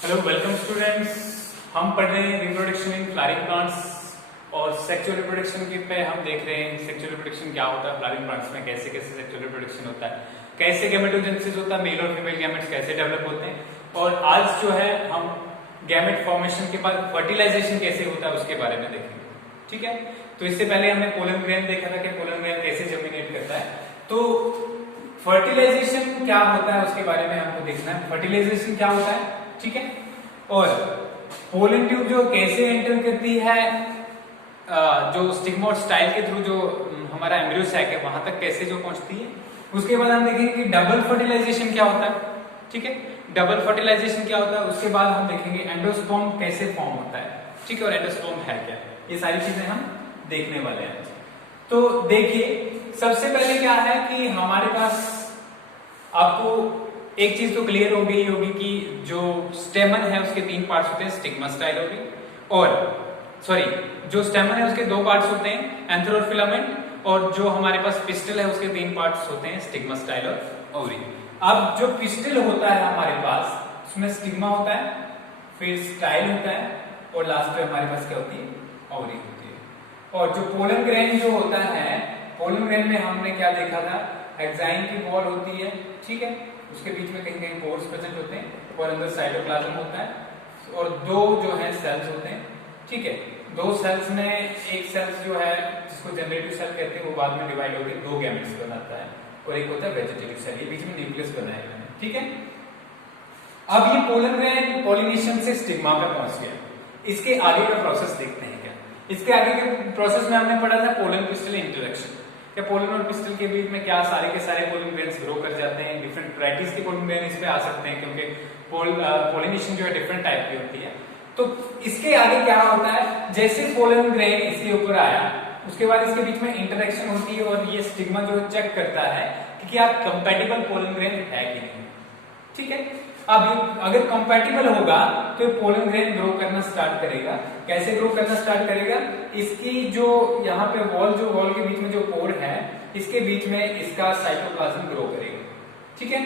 Hello welcome students. हम पढ़ रहे हैं रिप्रोडक्शन इन फ्लावरिंग प्लांट्स और सेक्सुअल रिप्रोडक्शन के पे हम देख रहे हैं सेक्सुअल रिप्रोडक्शन क्या होता है फ्लावरिंग प्लांट्स में, कैसे कैसे सेक्सुअल रिप्रोडक्शन होता है, कैसे गैमेटोजेनेसिस होता है, मेल और फीमेल गैमेट्स कैसे डेवलप होते हैं। और आज जो है हम गैमेट फॉर्मेशन के बाद फर्टिलाइजेशन कैसे होता है उसके बारे में देखेंगे। ठीक है, तो इससे पहले हमने पोलन ग्रेन देखा था कि पोलन ग्रेन कैसे जर्मिनेट करता है। तो फर्टिलाइजेशन क्या होता है उसके बारे में हमको देखना है। फर्टिलाइजेशन क्या होता है, ठीक है, और पोलन ट्यूब जो कैसे एंटर करती है, जो स्टिग्मा और स्टाइल के थ्रू जो हमारा एम्ब्रियो सैक है वहां तक कैसे जो पहुंचती है। उसके बाद हम देखेंगे कि डबल फर्टिलाइजेशन क्या होता है। ठीक है, डबल फर्टिलाइजेशन क्या होता है। उसके बाद हम देखेंगे एंडोस्पर्म कैसे फॉर्म होता है। ठीक है, और एंडोस्पर्म है क्या, ये सारी चीजें हम देखने वाले हैं। तो देखिए, सबसे पहले क्या है कि हमारे पास आपको एक चीज तो क्लियर हो गई होगी कि जो स्टेमन है उसके 3 पार्ट्स होते हैं, स्टिग्मा स्टाइल होगी, और सॉरी जो स्टेमन है उसके 2 पार्ट्स होते हैं, एंथर और फिलामेंट, और जो हमारे पास पिस्टल है उसके 3 पार्ट्स होते हैं, स्टिग्मा स्टाइल और ओवरी। अब जो पिस्टल होता है हमारे पास उसमें स्टिग्मा होता है, फिर स्टाइल होता है, और लास्ट में हमारे पास क्या होती है, ओवरी होती है। और जो पोलन ग्रेन जो होता है, पोलन ग्रेन में हमने क्या देखा था, एक्साइन की वॉल होती है, ठीक है, उसके बीच में कहीं कहीं पोर्स प्रेजेंट होते हैं और अंदर साइटोप्लाज्म होता है, और 2 जो है सेल्स होते हैं। ठीक है, 2 सेल्स में एक सेल्स जो है जिसको जनरेटिव सेल कहते हैं वो बाद में डिवाइड होकर 2 गैमेट्स बनाता है, और एक होता है वेजिटेटिव सेल, ये बीच में न्यूक्लियस बनाएगा। ठीक है, अब ये पोलन ग्रेन पॉलिनेशन से स्टिग्मा पे पहुंच गया। इसके आगे का प्रोसेस देखते हैं क्या। इसके आगे के प्रोसेस में हमने पढ़ा था पोलन पिस्टल इंटरेक्शन, क्या पोलन और पिस्टल के बीच में क्या सारे के सारे पोलन ग्रेन्स ग्रो कर जाते हैं। डिफरेंट वैरायटीज के पोलन ग्रेन इस पे आ सकते हैं क्योंकि पोलिनेशन जो है डिफरेंट टाइप की होती है। तो इसके आगे क्या होता है, जैसे पोलन ग्रेन इसके ऊपर आया उसके बाद इसके बीच में इंटरेक्शन होती है और ये स्टिग्मा जो चेक करता है कि क्या कंपैटिबल पोलन ग्रेन है कि नहीं। ठीक है, अब अगर कंपैटिबल होगा तो ये पोलन ग्रेन ग्रो करना स्टार्ट करेगा। कैसे ग्रो करना स्टार्ट करेगा, इसकी जो यहाँ पे वॉल के बीच में जो पोर है इसके बीच में इसका साइटोप्लाज्म ग्रो करेगा। ठीक है,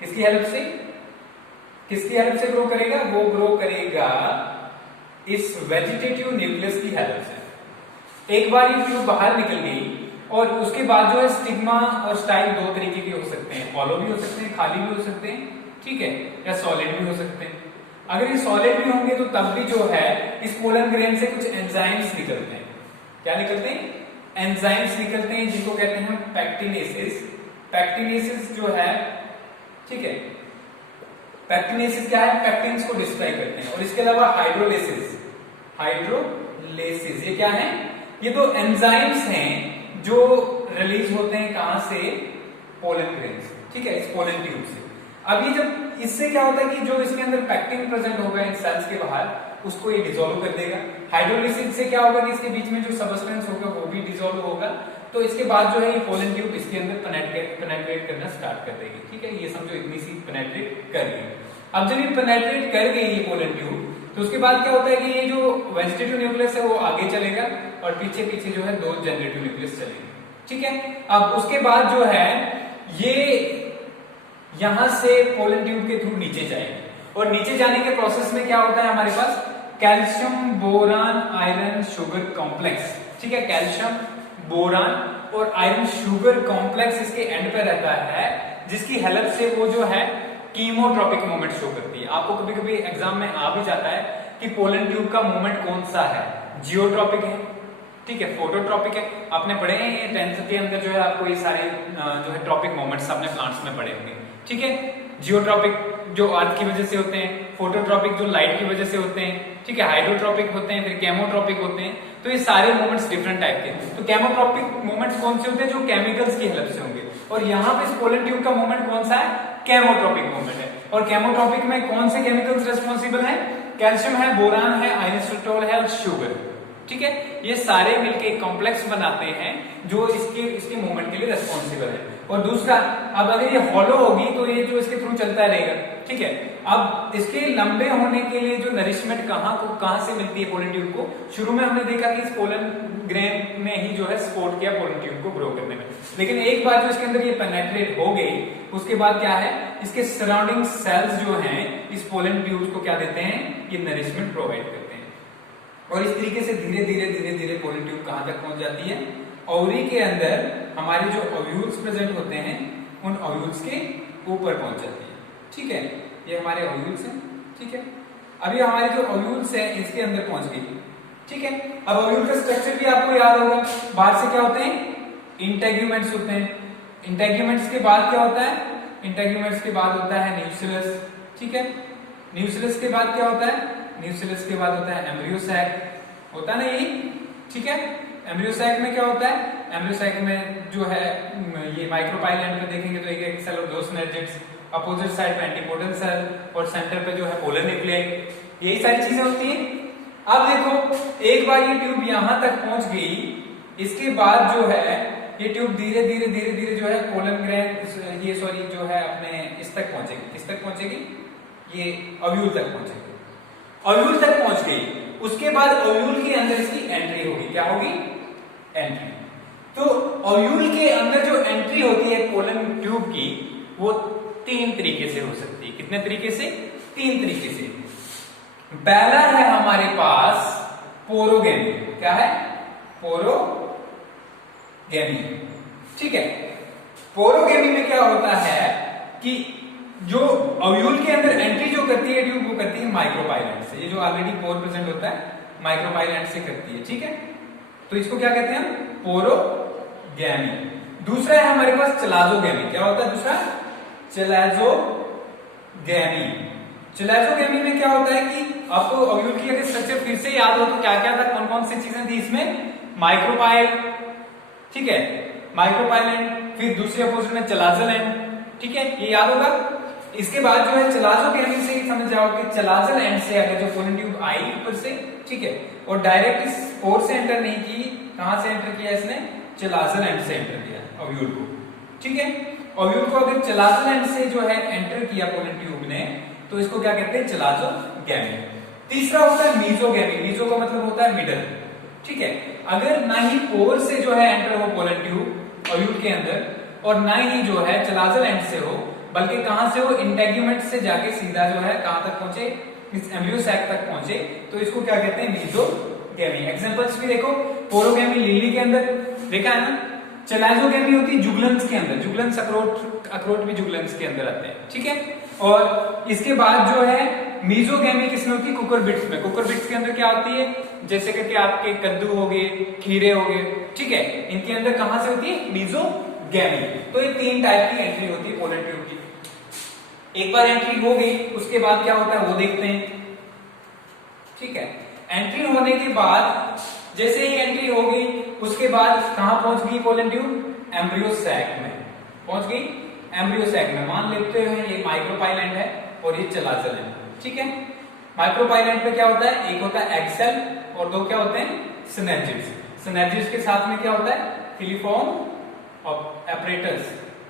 किसकी हेल्प से ग्रो करेगा, वो ग्रो करेगा इस वेजिटेटिव न्यूक्लियस की हेल्प से। एक बार ये ट्यूब बाहर निकल गई और उसके बाद जो है स्टिग्मा और स्टाइल 2 तरीके के हो सकते हैं, हॉलो भी हो सकते हैं, खाली भी हो सकते हैं, ठीक है, या सॉलिड भी हो सकते हैं। अगर ये सॉलिड भी होंगे तो तब भी जो है इस पोलन ग्रेन से कुछ एंजाइम्स निकलते हैं। क्या निकलते हैं, एंजाइम्स निकलते हैं जिनको कहते हैं पैक्टिनेसिस। पैक्टिनेसिस जो है, ठीक है, पैक्टिनेसिस क्या है, पैक्टिन्स को डिस्ट्रॉय करते हैं। और इसके अलावा हाइड्रोलेसिस, ये क्या है, ये 2 एंजाइम्स हैं जो रिलीज होते हैं कहां से, पोलन ग्रेन से, ठीक है, इस पोलन ट्यूब से। अब ये जब इससे क्या होता है कि जो इसके अंदर पैक्टिन प्रेजेंट होगा इन सेल्स के बाहर उसको ये डिसॉल्व कर देगा। हाइड्रोलिसिस से क्या होगा कि इसके बीच में जो सबस्टेंस होगा वो भी डिसॉल्व होगा। तो इसके बाद जो है ये पोलन ट्यूब इसके अंदर पेनेट्रेट करना स्टार्ट कर देगी। ठीक है, ये समझो इतनी सी पेनेट्रेट कर गई। अब जब ये पेनेट्रेट कर गई ये पोलन ट्यूब तो उसके बाद क्या होता है कि ये जो वेजिटेटिव न्यूक्लियस है वो आगे चलेगा और पीछे पीछे जो है 2 जनरेटिव न्यूक्लियस चलेंगे। ठीक है, अब उसके बाद जो है ये यहां से पोलन ट्यूब के थ्रू नीचे जाएंगे और नीचे जाने के प्रोसेस में क्या होता है हमारे पास, calcium boron iron sugar complex. ठीक है, कैल्शियम बोरान और आयरन शुगर कॉम्प्लेक्स इसके एंड पे रहता है, जिसकी हेल्प से वो जो है कीमोट्रॉपिक मूवमेंट शो करती है। आपको कभी कभी एग्जाम में आ भी जाता है कि पोलन ट्यूब का मूवमेंट कौन सा है, जियोट्रॉपिक है, ठीक है, फोटोट्रॉपिक है। आपने पढ़े हैं ये 10th के अंदर जो है आपको ये सारे जो है ट्रॉपिक मूवमेंट्स आपने प्लांट्स में पढ़े होंगे। ठीक है, जियोट्रॉपिक जो अर्थ की वजह से होते हैं, फोटोट्रॉपिक जो लाइट की वजह से होते हैं, ठीक है, हाइड्रोट्रॉपिक होते हैं, फिर केमोट्रॉपिक होते हैं। तो ये सारे मूवमेंट्स डिफरेंट टाइप के हैं। तो केमोट्रॉपिक मूवमेंट्स कौन से होते हैं, जो केमिकल्स की हेल्प से होंगे। और यहाँ पे इस पोलन ट्यूब का मूवमेंट कौन सा है, केमोट्रॉपिक मूवमेंट है। और केमोट्रॉपिक में कौन से केमिकल्स रेस्पॉन्सिबल है, कैल्शियम है, बोरान है, आइनोसिटोल है और शुगर। ठीक है, ये सारे मिलके एक कॉम्प्लेक्स बनाते हैं जो इसके मूवमेंट के लिए रेस्पॉन्सिबल है। और दूसरा, अब अगर ये हॉलो होगी तो ये ये जो इसके थ्रू चलता रहेगा, ठीक है। अब इसके लंबे होने के लिए जो नरिशमेंट कहां से मिलती है पोलन ट्यूब को, शुरू में हमने देखा कि इस पोलन ग्रेन ने ही जो है सपोर्ट किया पोलन ट्यूब को ग्रो करने में, लेकिन एक बार जो इसके अंदर ये पेनेट्रेट हो गई, उसके बाद क्या है, इसके सराउंडिंग सेल्स जो हैं इस पोलन ट्यूब को क्या देते हैं, ये नरिशमेंट प्रोवाइड करते हैं। और इस तरीके से धीरे धीरे पोलन ट्यूब कहां तक पहुंच जाती है, ओवरी के अंदर हमारे जो ओव्यूल्स प्रेजेंट होते हैं उन ओव्यूल्स के ऊपर पहुंच जाती है, ठीक है। ये हमारे ओव्यूल्स हैं, ठीक है। अभी हमारे जो ओव्यूल्स हैं इसके अंदर पहुंच गई, ठीक है। अब ओव्यूल का स्ट्रक्चर भी आपको याद होगा, बाहर से क्या होते हैं, इंटेग्यूमेंट्स होते हैं। इंटेग्यूमेंट्स के बाद क्या होता है, इंटेग्यूमेंट्स के बाद होता है न्यूक्लियस, ठीक है। न्यूक्लियस के बाद क्या होता है, न्यूक्लियस के बाद होता है एम्ब्रियो सैक, होता है ना यही, ठीक है। एम्ब्रियो सैक में क्या होता है, एम्ब्रियो सैक में जो है ये माइक्रोपाइल एंड पे देखेंगे तो एक सेल और दो सिनेर्जिड्स, अपोजिट साइड पे एंटीपोडल सेल और सेंटर पे जो है पोलर न्यूक्लियाई, यही सारी चीजें होती हैं। अब देखो एक बार ये ट्यूब यहां तक पहुंच गई, इसके बाद जो है ये ट्यूब धीरे धीरे जो है पोलन ग्रेन ये सॉरी जो है अपने इस तक पहुंचेगी, किस तक पहुंचेगी, ये ओव्यूल तक पहुंचेगी। ओव्यूल तक पहुंच गई, उसके बाद ओव्यूल के अंदर इसकी एंट्री होगी, क्या होगी, एंट्री। तो ओव्यूल के अंदर जो एंट्री होती है पोलन ट्यूब की वो तीन तरीके से हो सकती है। कितने तरीके से, तीन तरीके से। पहला है हमारे पास पोरोगेमी, क्या है, पोरोगेमी, ठीक है। पोरोगेमी में क्या होता है कि जो ओव्यूल के अंदर एंट्री जो करती है ट्यूब वो करती है माइक्रोपाइलेंट से, ये जो ऑलरेडी पोर प्रेजेंट होता है माइक्रोपाइलेंट से करती है, ठीक है। तो इसको क्या कहते हैं, पोरोगेमी। दूसरा है हमारे पास चलाजोगेमी, क्या होता है दूसरा, चलाजोगेमी। चलाजोगेमी में क्या होता है कि आपको ओव्यूल की अगर स्ट्रक्चर फिर से याद हो तो क्या क्या था, कौन कौन सी चीजें थी इसमें, माइक्रोपाइल, ठीक है, माइक्रोपाइल एंड, फिर दूसरे अपोजिट में चलाजल एंड, ठीक है, ये याद होगा। इसके बाद जो है चलाजोगेमी से समझ जाओ कि चलाजल एंड से अगर जो पोलन ट्यूब आई ऊपर से, ठीक है, और डायरेक्ट इस पोर से एंटर नहीं की, कहां से एंटर किया इसने, चलाजल एंड से एंटर किया ओव्यूल को, ठीक है। ओव्यूल को अगर चलाजल एंड से जो है एंटर किया पोलन ट्यूब ने तो इसको क्या कहते हैं, चलाजोगेमी। तीसरा होता है मीजोगेमी, मीजो का मतलब होता है मिडल, ठीक है। अगर ना ही पोर से जो है एंटर हो पोलन ट्यूब ओव्यूल के अंदर और ना ही जो है चलाजल एंड से हो, बल्कि कहां से हो, इंटेग्यूमेंट से जाके सीधा जो है कहां तक पहुंचे, इस एम्ब्रियो सैक तक पहुंचे, तो इसको क्या कहते हैं, मीजोगेमी। एग्जांपल्स भी देखो, पोरोगेमी लिली के अंदर देखा है ना, चलाजोगेमी होती है जुगलन्स के अंदर, जुगलन्स अखरोट भी जुगलन्स के अंदर आते हैं, ठीक है। और इसके बाद जो है मीजोगेमी किसमें होती है, कुकुरबिट्स में। कुकुरबिट्स के अंदर क्या होती है, जैसे कि आपके कद्दू हो गए, खीरे हो गए, ठीक है, इनके अंदर कहां से होती है, मीजोगेमी। तो ये तीन टाइप की एंट्री होती है पोलन ट्यूब की। एक बार एंट्री हो गई उसके बाद क्या होता है वो देखते हैं, ठीक है। एंट्री होने के बाद जैसे ही एंट्री हो गई उसके बाद कहां पहुंच गई पोलन ट्यूब, एम्ब्रियो सैक में पहुंच गई, एम्ब्रियो सैक में। मान लेते हैं ये माइक्रोपाइलेंट है और ये चलाजल है, ठीक है। माइक्रोपाइलेंट में क्या होता है, एक होता है एग सेल और दो क्या होते हैं, सिनेर्जिड्स। सिनेर्जिड्स के साथ में क्या होता है, फिलीफॉर्म apparatus,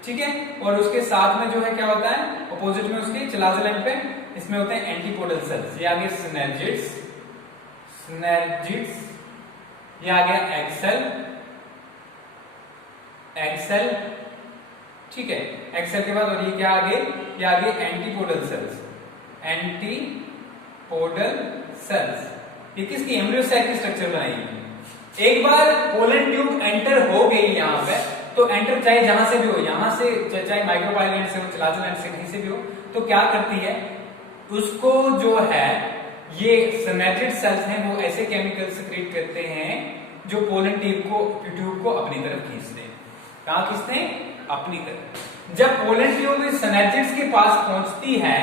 ठीक है। और उसके साथ में जो है क्या होता है, अपोजिट में उसके चलाजल एंड पे इसमें होते हैं एंटीपोडल सेल्स। ये आ गए सिनेर्जिड्स, ये आ गया एग सेल, ठीक है। एग सेल के बाद और ये क्या आ गए, ये आ गए एंटीपोडल सेल्स, ये किसकी, एम्ब्रियो सैक की स्ट्रक्चर बनाएगी। एक बार पोलन ट्यूब एंटर हो गई यहां पे, तो एंटर चाहे जहां से भी हो, यहां से चाहे माइक्रोपाइलेंट से हो, चलाजल एंड से, कहीं से भी हो, तो क्या करती है, उसको जो है ये सिनेर्जिड सेल्स हैं वो ऐसे केमिकल सिक्रीट करते हैं जो पोलन ट्यूब को अपनी तरफ खींचते हैं। कहां खींचते हैं, अपनी तरफ। जब पोलन ट्यूब सिनेर्जिड्स के पास पहुंचती है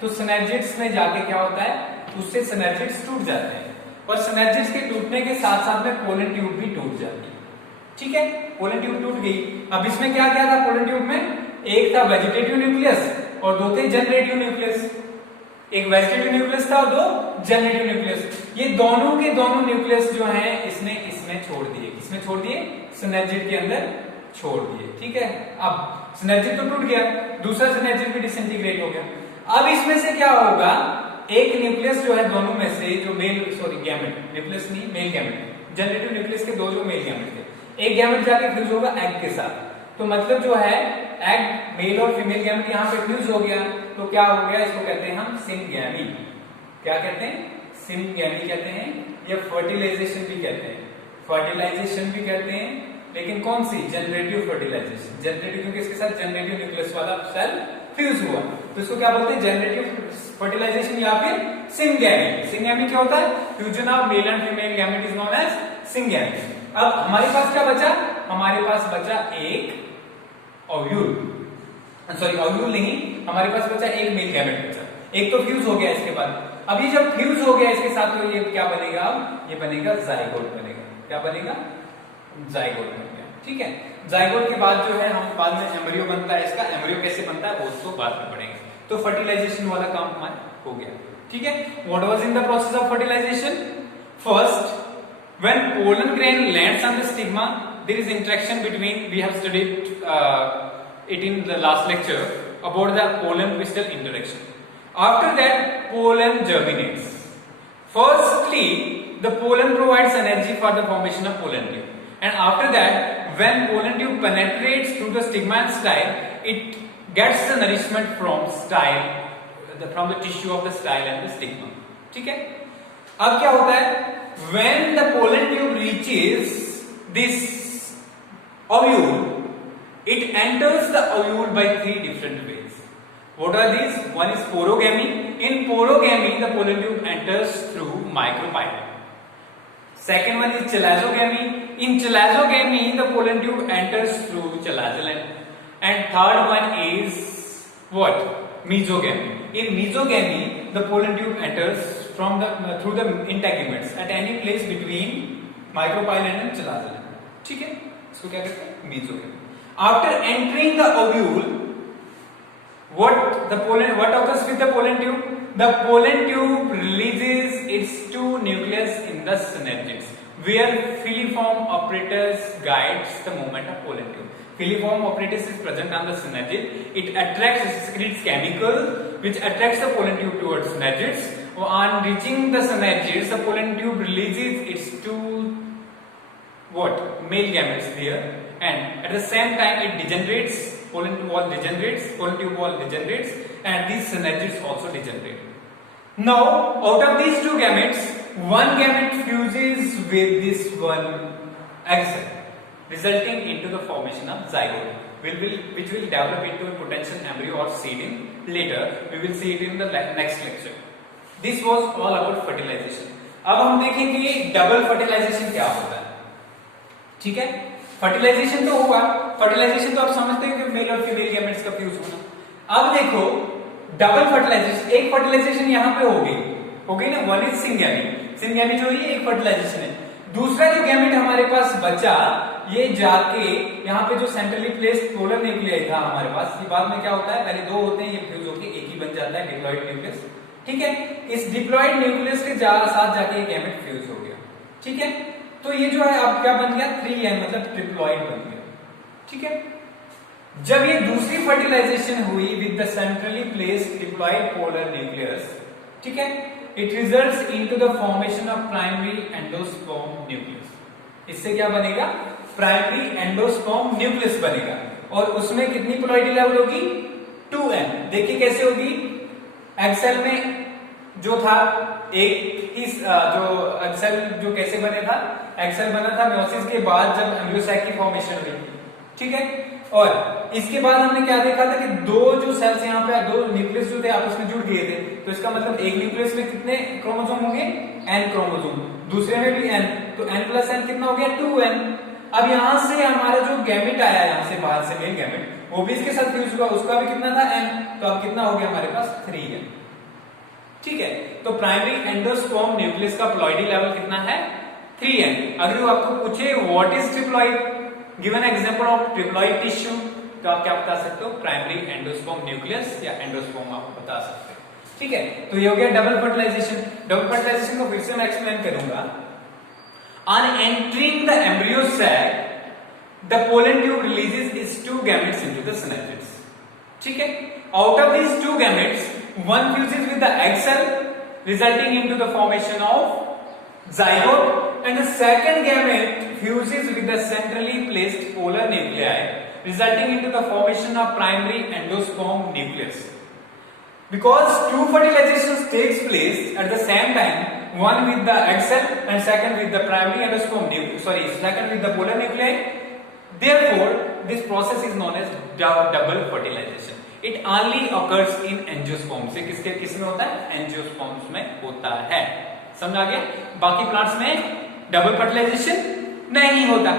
तो सिनेर्जिड्स में जाके क्या होता है, उससे सिनेर्जिड्स टूट जाते हैं और सिनेर्जिड्स के टूटने के साथ साथ में पोलन ट्यूब भी टूट जाती है, ठीक है। पोलन ट्यूब टूट गई। अब इसमें क्या क्या था पोलन ट्यूब में, एक था वेजिटेटिव न्यूक्लियस और दो थे जनरेटिव न्यूक्लियस। एक वेजिटेटिव न्यूक्लियस था और दो जनरेटिव न्यूक्लियस। ये दोनों के दोनों न्यूक्लियस जो हैं इसमें छोड़ दिए, किसमें छोड़ दिए, सिनेर्जिड के अंदर छोड़ दिए, ठीक है। अब सिनर्जिड तो टूट गया, दूसरा सिनर्जिड भी डिसइंटीग्रेट हो गया। अब इसमें से क्या होगा, एक न्यूक्लियस जो है दोनों में से जो गैमेट, न्यूक्लियस नहीं मेल गैमेट, जनरेटिव न्यूक्लियस के दो जो मेल गैमेट थे, एक गैमेट जाके फ्यूज होगा एग के साथ। तो मतलब जो है एग मेल और फीमेल गैमेट यहाँ पे फ्यूज हो गया, तो क्या हो गया, इसको कहते हैं हम सिनगैमी। क्या कहते हैं, सिनगैमी कहते हैं, या फर्टिलाइजेशन भी कहते हैं, फर्टिलाइजेशन भी कहते हैं, लेकिन कौन सी, जनरेटिव फर्टिलाइजेशन। जनरेटिव क्योंकि इसके साथ जनरेटिव न्यूक्लियस वाला सेल फ्यूज हुआ, तो इसको क्या बोलते हैं, जनरेटिव फर्टिलाइजेशन या फिर सिनगैमी। सिनगैमी क्या होता है, fusion of male and female gamete is known as syngamy. अब हमारे पास क्या बचा, हमारे पास बचा एक ओव्यूल, सॉरी ओव्यूल नहीं, हमारे पास बचा एक मेल गैमेट बचा, एक तो फ्यूज हो गया इसके बाद। अब ये जब फ्यूज हो गया इसके साथ, तो ये क्या बनेगा, अब ये बनेगा जाइगोट बनेगा। क्या बनेगा, जाइगोट बन गया। ठीक है, जाइगोट के बाद जो है हम बाद में एम्ब्रियो बनता है, इसका एम्ब्रियो कैसे बनता है वो तो बाद में पढ़ेंगे। तो फर्टिलाइजेशन वाला काम हमारा हो गया। ठीक है, what was in the process of fertilization, first when pollen grain lands on the stigma, there is interaction between, we have studied it in the last lecture about the pollen pistil interaction. After that, pollen germinates. Firstly, the pollen provides energy for the formation of pollen tube, and after that, when pollen tube penetrates through the stigma and style, it gets the nourishment from style, from the tissue of the style and the stigma. ठीक है, अब क्या होता है, when the pollen tube reaches this ovule, it enters the ovule by three different ways. What are these? One is porogamy. In porogamy, the pollen tube enters through micropyle. Second one is chalazogamy. In chalazogamy, the pollen tube enters through chalazolin. And third one is what? Mesogamy. In mesogamy, the pollen tube enters from the through the integuments at any place between micropyle and chalazolin. ठीक है, इसको क्या कहते हैं, mesogamy. After entering the ovule, what occurs with the pollen tube? The pollen tube releases its two nucleus in the synergids, where filiform apparatus guides the movement of pollen tube. Filiform apparatus is present on the synergid. It secretes chemicals which attracts the pollen tube towards synergids. On reaching the synergids, the pollen tube releases its two male gametes there, and at the same time it degenerates. Pollen tube wall degenerates, and these synergids also degenerate. Now, out of these two gametes, one gamete fuses with this one egg cell, resulting into the formation of zygote, which will develop into a potential embryo or seedling. Later, we will see it in the next lecture. This was all about fertilization. अब हम देखेंगे double fertilisation क्या होता है। ठीक है, fertilisation तो हुआ, फर्टिलाइजेशन तो आप समझते हैं कि मेल और फीमेल गैमेट्स का फ्यूज होना। अब देखो डबल फर्टिलाइजेशन, एक फर्टिलाइजेशन यहाँ पे हो गई ना, वन इज सिनगैमी। सिनगैमी जो है एक फर्टिलाइजेशन है। दूसरा जो गैमेट हमारे पास बचा, ये जाके यहाँ पे जो सेंट्रली प्लेस्ड पोलर न्यूक्लियाई था हमारे पास, ये बाद में क्या होता है, पहले दो होते हैं, ये फ्यूज होके एक ही बन जाता है, डिप्लॉइड न्यूक्लियस। ठीक है, इस डिप्लॉइड न्यूक्लियस के साथ जाके ये गैमेट फ्यूज हो गया। ठीक है, तो ये जो है अब क्या बन गया, 3n मतलब ट्रिप्लॉइड बन गया। ठीक है, जब ये दूसरी फर्टिलाइजेशन हुई with the centrally placed diploid polar nucleus, ठीक है, it results into the formation of primary endosperm nucleus. इससे क्या बनेगा, प्राइमरी एंडोस्पर्म न्यूक्लियस बनेगा, और उसमें कितनी प्लॉइडी लेवल होगी, 2n। देखिए कैसे होगी, एक्सेल में जो था एक इस जो एक्सेल जो कैसे बने था, एक्सेल बना था मेयोसिस के बाद जब एम्ब्रियोसाइट की फॉर्मेशन हुई। ठीक है, और इसके बाद हमने क्या देखा था कि दो जो सेल्स यहाँ पे, दो न्यूक्लियस जो थे आपस में जुड़ गए थे, तो इसका मतलब एक न्यूक्लियस में कितने क्रोमोसोम होंगे, n क्रोमोसोम, दूसरे में भी n, तो n प्लस n कितना हो गया, 2n। अब यहां से हमारा जो गैमेट आया यहाँ से बाहर से मेल गैमेट, वो भी इसके साथ फ्यूज हुआ, उसका भी कितना था, n, तो अब कितना हो गया हमारे पास, 3n। ठीक है, तो प्राइमरी एंडोस्पर्म न्यूक्लियस का प्लॉइडी लेवल कितना है, 3n। अगर वो आपको पूछे what is triploid, given example of triploid tissue, तो आप क्या बता सकते हो, प्राइमरी एंडोस्पर्म न्यूक्लियस या एंडोस्पर्म आप बता सकते हो। ठीक है, तो ये हो गया डबल फर्टिलाइजेशन। डबल फर्टिलाइजेशन को फिर से मैं एक्सप्लेन करूंगा। On entering the embryo sac, the pollen tube releases its two gametes into the synergids. ठीक है, out of these two gametes one fuses with the egg cell resulting into the formation of zygote and the second gamete fuses with the centrally placed polar nuclei resulting into the formation of primary endosperm nucleus. Because two fertilizations takes place at the same time, one with the egg cell and second with the primary endosperm second with the polar nuclei, therefore this process is known as double fertilization. It only occurs in angiosperms। से किस में होता है? Angiosperms में होता है। समझ आ गया? बाकी प्लांट्स में डबल फर्टिलाइजेशन नहीं होता।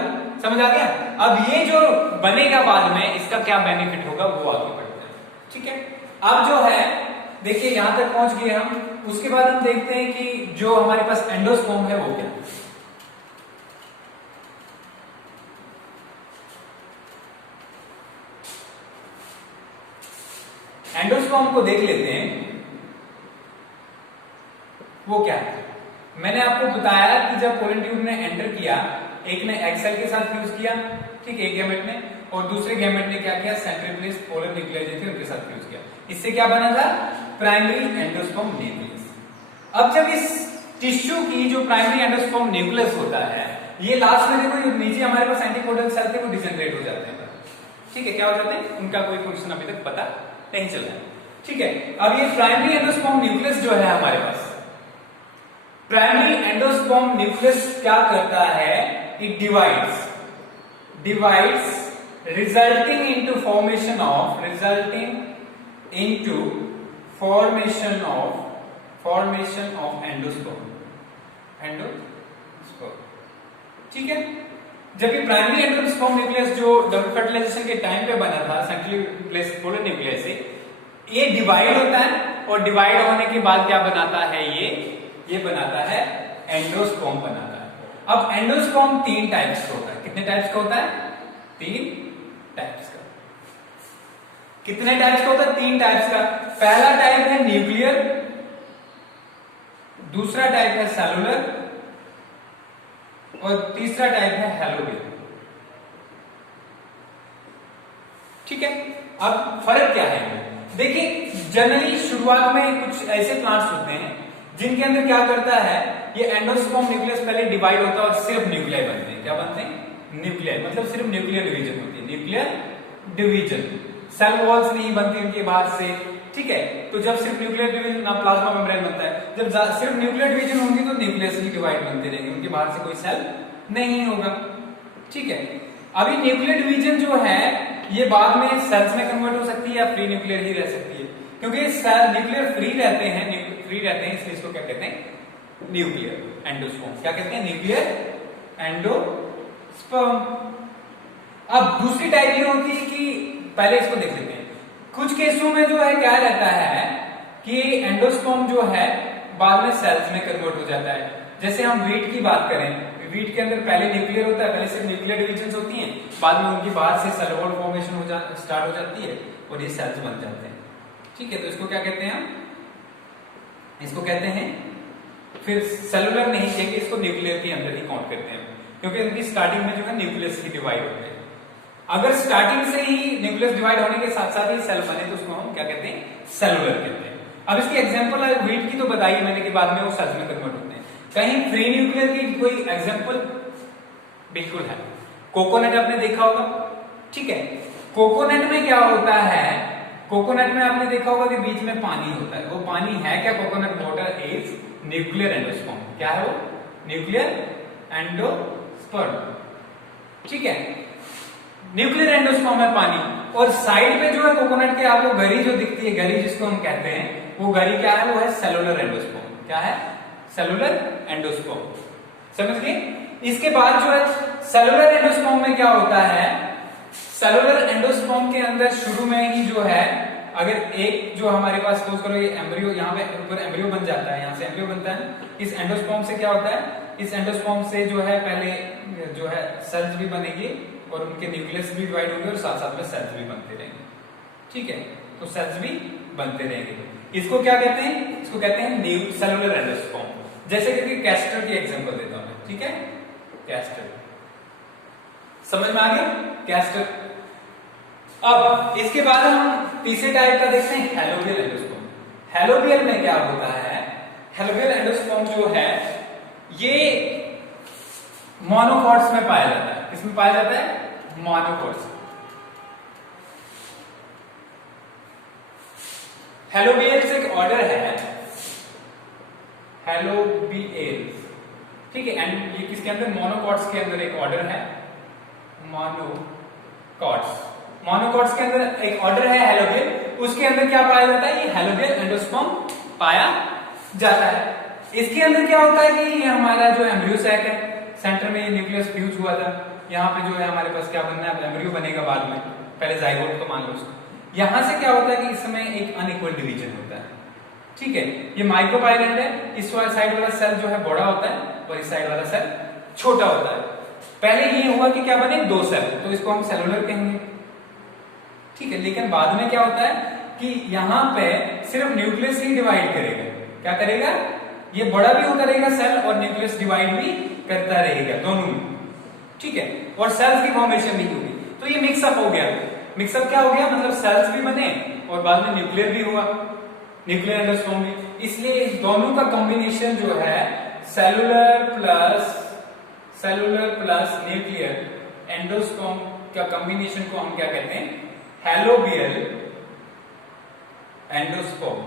समझ आ गया? अब ये जो बनेगा बाद में, इसका क्या बेनिफिट होगा वो आगे बढ़ते हैं। ठीक है, अब जो है देखिए यहां तक पहुंच गए हम। उसके बाद हम देखते हैं कि जो हमारे पास एंडोस्पर्म है वो क्या है। एंडोस्पर्म को देख लेते हैं, वो क्या है। मैंने आपको बताया कि जब पोलन ट्यूब ने एंटर किया, एक ने एग सेल के साथ फ्यूज किया, ठीक है, एक गैमेट ने, और दूसरे गैमेट ने क्या किया, सेंट्रल प्लेस पोलर न्यूक्लियस थे उनके साथ फ्यूज किया। इससे क्या बना था? Primary endosperm nucleus. अब जब इस टिश्यू की जो प्राइमरी एंडोस्पर्म न्यूक्लियस होता है, ये लास्ट में देखो नीचे हमारे पास एंटीकोडल सेल थे, वो डिजेनरेट हो जाते हैं। ठीक है, क्या हो जाते हैं? उनका कोई फंक्शन अभी तक पता नहीं चल रहा है। ठीक है, अब ये प्राइमरी एंडोस्पर्म न्यूक्लियस जो है हमारे पास, प्राइमरी एंडोस्पर्म न्यूक्लियस क्या करता है? It divides resulting into formation of endosperm. ठीक है, जब ये प्राइमरी एंडोस्पर्म न्यूक्लियस जो डबल फर्टिलाइजेशन के टाइम पे बना था सेंट्रली प्लेस्ड पोलर न्यूक्लियस से, ये डिवाइड होता है और डिवाइड होने के बाद क्या बनाता है? ये बनाता है एंडोस्पर्म बनाता है। अब एंडोस्पर्म 3 टाइप्स का होता है। कितने टाइप्स का होता है? 3 टाइप्स का। कितने टाइप्स का होता है? 3 टाइप्स का। पहला टाइप है न्यूक्लियर, दूसरा टाइप है सेलुलर और तीसरा टाइप है हेलोबियल। ठीक है, अब फर्क क्या है? देखिए जनरली शुरुआत में कुछ ऐसे प्लांट्स होते हैं जिनके अंदर क्या करता है, ये एंडोस्पर्म न्यूक्लियस पहले डिवाइड होता है और सिर्फ न्यूक्लियाई बनते हैं। क्या बनते हैं? न्यूक्लियाई, मतलब सिर्फ न्यूक्लियर डिवीजन होती है, न्यूक्लियर डिवीजन। सेल वॉल्स नहीं बनती उनके बाहर से। ठीक है, तो जब सिर्फ न्यूक्लियर डिवीजन ना प्लाज्मा मेम्ब्रेन बनता है, जब सिर्फ न्यूक्लियर डिवीजन होंगी तो न्यूक्लियस ही डिवाइड बनते रहेंगे, उनके बाहर से कोई सेल नहीं होगा। ठीक है, अभी न्यूक्लियर डिवीजन जो है ये बाद में सेल्स में कन्वर्ट हो सकती है या फ्री न्यूक्लियर ही रह सकती है, क्योंकि सेल न्यूक्लियर फ्री रहते हैं इसलिए इसको क्या कहते हैं? Nuclear endosperm. क्या कहते हैं? Nuclear endosperm. अब दूसरी टाइप ये होती है कि पहले इसको देख लेते हैं। कुछ केसों में जो है क्या रहता है कि एंडोस्पर्म जो है बाद में सेल्स में कन्वर्ट हो जाता है। जैसे हम वीट की बात करें, वीट के अंदर पहले न्यूक्लियर होता है, पहले सिर्फ न्यूक्लियर डिविजन्स होती हैं, बाद में उनकी बाहर से सेल वॉल फॉर्मेशन स्टार्ट हो जाती है और ये सेल्स बन जाते हैं। ठीक है, तो इसको क्या कहते हैं हम? इसको कहते हैं, फिर सेलुलर नहीं कहेंगे, इसको न्यूक्लियर के अंदर ही काउंट करते हैं, क्योंकि उनकी स्टार्टिंग में जो है न्यूक्लियस ही डिवाइड होते हैं। अगर स्टार्टिंग से ही न्यूक्लियस डिवाइड होने के साथ साथ ही सेल बने तो उसको हम क्या कहते हैं? सेलुलर कहते हैं। अब इसकी एग्जांपल वीट की तो बताई मैंने कि बाद में वो सेल्स में कन्वर्ट होते हैं। कहीं फ्री न्यूक्लियर की कोई एग्जांपल? बिल्कुल है, कोकोनट आपने देखा होगा। ठीक है, कोकोनट में क्या होता है? कोकोनट में आपने देखा होगा कि बीच में पानी होता है। वो पानी है क्या? Coconut water is nuclear endosperm. क्या है वो? Nuclear endosperm. ठीक है, न्यूक्लियर एंडोस्पर्म है पानी, और साइड पे जो है कोकोनट के आपको गरी जो दिखती है, गरी जिसको हम कहते हैं, वो गरी क्या है? वो है सेलुलर एंडोस्पर्म। क्या है? Cellular endosperm. समझ गए? इसके बाद जो है सेलुलर एंडोस्पर्म में क्या होता है? सेलुलर एंडोस्पर्म के अंदर शुरू में ही जो है, अगर एक जो हमारे पास सपोज करो ये एम्ब्रियो, यहाँ पे ऊपर एम्ब्रियो बन जाता है, यहाँ से एम्ब्रियो बनता है। इस एंडोस्पर्म से क्या होता है? इस एंडोस्पर्म से जो है पहले जो है सेल्स भी बनेगी और उनके न्यूक्लियस भी डिवाइड होंगे और साथ साथ में सेल्स भी बनते रहेंगे। ठीक है, तो सेल्स भी बनते रहेंगे। इसको क्या कहते हैं? इसको कहते हैं सेलुलर एंडोस्पर्म। जैसे कि कैस्टर की एग्जांपल देता हूं मैं। ठीक है, कैस्टर समझ में आ गया कैस्टर। अब इसके बाद हम तीसरे टाइप का देखते हैं हेलोबियल एंडोस्पर्म। हेलोबियल में क्या होता है, हेलोबियल एंडोस्पर्म जो है ये मोनोकॉट्स में पाया जाता है। किसमें पाया जाता है, मोनोकॉट्स। हेलोबियल्स एक ऑर्डर है, हेलोबियल्स, ठीक है। एंड ये किसके अंदर, मोनोकॉट्स के अंदर एक ऑर्डर है, मोनोकॉट्स। मोनोकॉट्स के अंदर एक ऑर्डर है हेलोबियल, उसके अंदर क्या पाया जाता है, ये हेलोबियल एंडोस्पर्म पाया जाता है। इसके अंदर क्या होता है कि ये हमारा जो एम्ब्रियो सैक है, सेंटर में ये न्यूक्लियस फ्यूज हुआ था, यहाँ पे जो है हमारे पास क्या बनना है, एम्ब्रियो बनेगा बाद में, पहले जाइगोट तो मान लो उसको। यहां से क्या होता है कि इस समय एक अनइक्वल डिवीजन होता है, ठीक है। ये माइक्रोपाइलेट है, इस साइड वाला सेल जो है बड़ा होता है और इस साइड वाला सेल छोटा होता है। पहले ये हुआ कि क्या बने, दो सेल, तो इसको हम सेलुलर कहेंगे, ठीक है। लेकिन बाद में क्या होता है कि यहां पे सिर्फ न्यूक्लियस ही डिवाइड करेगा, क्या करेगा, ये बड़ा भी होता रहेगा सेल और न्यूक्लियस डिवाइड भी करता रहेगा दोनों में, ठीक है। और सेल्स की फॉर्मेशन नहीं होगी, तो ये मिक्सअप हो गया। मिक्सअप क्या हो गया, मतलब सेल्स भी बने और बाद में न्यूक्लियर भी हुआ, न्यूक्लियर एंडोस्पर्म भी। इसलिए इस दोनों का कॉम्बिनेशन जो है सेलुलर प्लस न्यूक्लियर एंडोस्पर्म का कॉम्बिनेशन को हम क्या कहते हैं, हेलोबियल एंडोस्पर्म,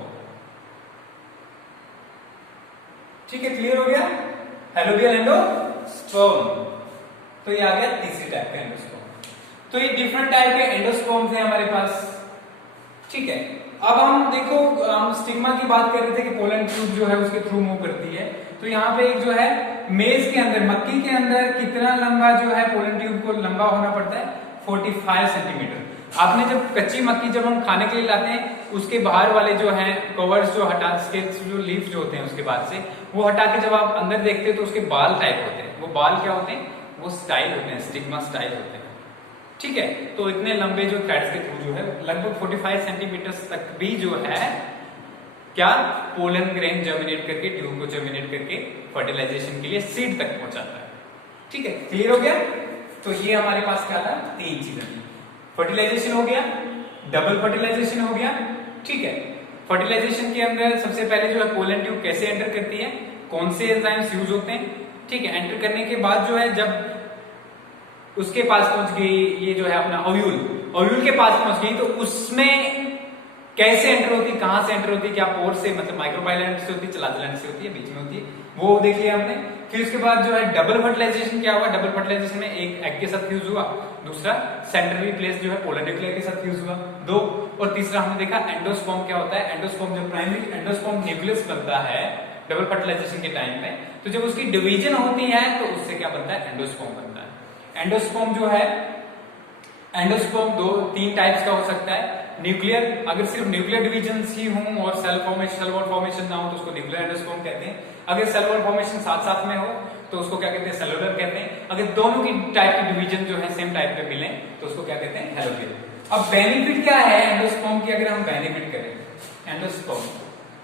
ठीक है। क्लियर हो गया, हेलोबियल एंडोस्पर्म। तो ये आ गया तीसरी टाइप का एंडोस्पर्म। तो ये डिफरेंट टाइप के एंडोस्पर्म्स हैं हमारे पास, ठीक है। अब हम देखो, हम स्टिग्मा की बात कर रहे थे कि पोलन ट्यूब जो है उसके थ्रू मूव करती है। तो यहाँ पे एक जो है मेज के अंदर, मक्की के अंदर कितना लंबा जो है पोलन ट्यूब को लंबा होना पड़ता है, 45 सेंटीमीटर। आपने जब कच्ची मक्की जब हम खाने के लिए लाते हैं, उसके बाहर वाले जो है कवर्स जो हटा के, जो लीफ जो होते हैं उसके बाद से वो हटा के जब आप अंदर देखते हैं तो उसके बाल टाइप होते हैं। वो बाल क्या होते हैं, वो स्टाइल होते हैं, स्टिग्मा स्टाइल होते हैं, ठीक है। तो इतने लंबे जो थ्रेड्स के थ्रू जो है लगभग 45 सेंटीमीटर तक भी जो है क्या, पोलन ग्रेन जर्मिनेट करके, ट्यूब को जर्मिनेट करके फर्टिलाइजेशन के लिए सीड तक पहुंचाता है, ठीक है। क्लियर हो गया। तो ये हमारे पास क्या था, तीन चीजें, फर्टिलाइजेशन हो गया, डबल फर्टिलाइजेशन हो गया, ठीक है। फर्टिलाइजेशन के अंदर सबसे पहले जो है पोलन ट्यूब कैसे एंटर करती है, कौन से एंजाइम्स यूज होते हैं, ठीक है। एंटर करने के बाद जो है जब उसके पास पहुंच गई, ये जो है अपना ओव्यूल के पास पहुंच गई, तो उसमें कैसे एंटर होती है, कहां से एंटर होती है, क्या पोर से, मतलब माइक्रोपाइलेट से होती है, चलाचलन से होती है, बीच में होती है, वो देख लिया हमने। फिर उसके बाद जो है डबल फर्टिलाइजेशन क्या हुआ, डबल फर्टिलाइजेशन में एक एग के साथ फ्यूज हुआ, दूसरा सेंट्रली प्लेस जो है पोलर न्यूक्लियर के साथ फ्यूज हुआ, दो। और तीसरा हमने देखा एंडोस्पर्म क्या होता है, एंडोस्पर्म जब प्राइमरी एंडोस्पर्म न्यूक्लियस बनता है डबल फर्टिलाइजेशन के टाइम पे, तो जब उसकी डिवीजन होती है तो उससे क्या बनता है, एंडोस्पर्म बनता है। एंडोस्पर्म जो है, एंडोस्पर्म दो तीन टाइप्स का हो सकता है। न्यूक्लियर, अगर सिर्फ न्यूक्लियर डिवीजन ही हो और सेल वॉल फॉर्मेशन ना हो तो उसको न्यूक्लियर एंडोस्पर्म कहते हैं। अगर सेल वॉल फॉर्मेशन साथ साथ में हो तो उसको क्या कहते हैं, सेलुलर कहते हैं। अगर दोनों की टाइप की डिवीजन जो है सेम टाइप पे मिले तो उसको क्या कहते हैं, हेलोबियल। अब बेनिफिट क्या है एंडोस्पर्म की, अगर हम बेनिफिट करें एंडोस्पर्म,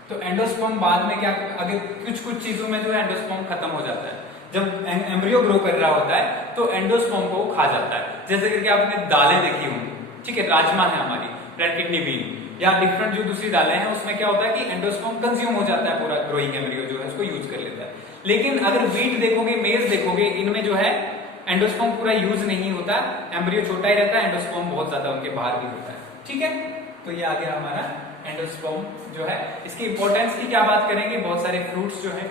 तो एंडोस्पर्म बाद में क्या, अगर कुछ चीजों में जो है एंडोस्पर्म खत्म हो जाता है, जब एम्ब्रियो ग्रो कर रहा होता है तो एंडोस्पर्म को खा जाता है। जैसे करके आपने दालें देखी होंगी, ठीक है, राजमा है हमारी, रेड किडनी बीन या डिफरेंट जो दूसरी दालें हैं, उसमें क्या होता है कि एंडोस्पर्म कंज्यूम हो जाता है, पूरा ग्रोइंग एम्ब्रियो जो है उसको यूज कर लेता है। लेकिन अगर व्हीट देखोगे, मेज देखोगे, इनमें जो है एंडोस्पर्म पूरा यूज नहीं होता, एम्ब्रियो छोटा ही रहता है, एंडोस्पर्म बहुत ज्यादा उनके बाहर भी होता है, ठीक है। तो ये आ गया हमारा एंडोस्पर्म जो है। इसकी इंपॉर्टेंस की क्या बात करेंगे, बहुत सारे फ्रूट्स जो है,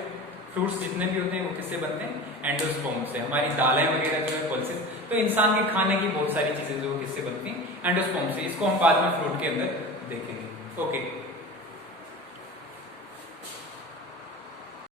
फ्रूट्स जितने भी होते हैं वो किससे बनते हैं, एंडोस्पर्म से। हमारी दालें वगैरह जो है पल्सेस, तो इंसान के खाने की बहुत सारी चीजें जो किससे बनती हैं, एंडोस्पर्म से। इसको हम बाद में फ्रूट के अंदर देखेंगे, ओके।